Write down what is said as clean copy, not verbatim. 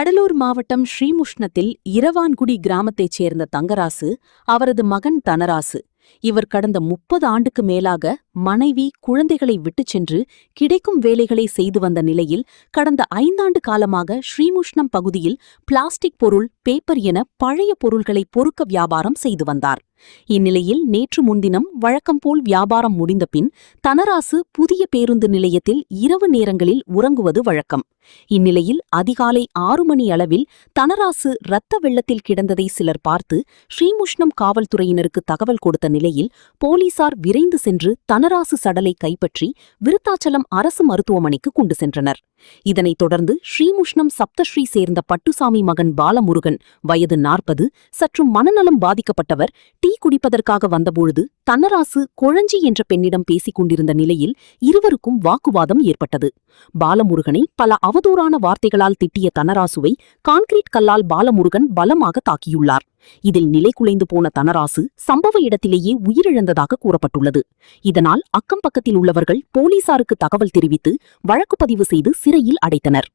கடலூர் மாவட்டம் ஸ்ரீமுஷ்ணத்தில் இரவான்குடி கிராமத்தைச் சேர்ந்த தங்கராசு, அவரது மகன் தனராசு. இவர் கடந்த 30 ஆண்டுக்கு மேலாக மனைவி, குழந்தைகளை விட்டுச் சென்று கிடைக்கும் வேலைகளை செய்து வந்த நிலையில், கடந்த 5 ஆண்டு காலமாக ஸ்ரீமுஷ்ணம் பகுதியில் பிளாஸ்டிக் பொருள், பேப்பர் என பழைய பொருள்களை பொறுக்க வியாபாரம் செய்து வந்தார். இந்நிலையில் நேற்று முன்தினம் வழக்கம்போல் வியாபாரம் முடிந்த பின் தனராசு புதிய பேருந்து நிலையத்தில் இரவு நேரங்களில் உறங்குவது வழக்கம். இந்நிலையில் அதிகாலை 6 மணி அளவில் தனராசு இரத்த வெள்ளத்தில் கிடந்ததை சிலர் பார்த்து ஸ்ரீமுஷ்ணம் காவல்துறையினருக்கு தகவல் கொடுத்த நிலையில் போலீசார் விரைந்து சென்று தனராசு சடலை கைப்பற்றி விருத்தாச்சலம் அரசு மருத்துவமனைக்கு கொண்டு சென்றனர். இதனைத் தொடர்ந்து ஸ்ரீமுஷ்ணம் சப்தஸ்ரீ சேர்ந்த பட்டுசாமி மகன் பாலமுருகன், வயது 40, சற்று மனநலம் பாதிக்கப்பட்டவர் டீ குடிப்பதற்காக வந்தபொழுது தனராசு கொழஞ்சி என்ற பெண்ணிடம் பேசிக் கொண்டிருந்த நிலையில் இருவருக்கும் வாக்குவாதம் ஏற்பட்டது. பாலமுருகனை பல அவதூறான வார்த்தைகளால் திட்டிய தனராசுவை கான்கிரீட் கல்லால் பாலமுருகன் பலமாக தாக்கியுள்ளார். இதில் நிலைகுலைந்து போன தனராசு சம்பவ இடத்திலேயே உயிரிழந்ததாக கூறப்பட்டுள்ளது. இதனால் அக்கம் பக்கத்தில் உள்ளவர்கள் போலீசாருக்கு தகவல் தெரிவித்து வழக்கு பதிவு செய்து சிறையில் அடைத்தனர்.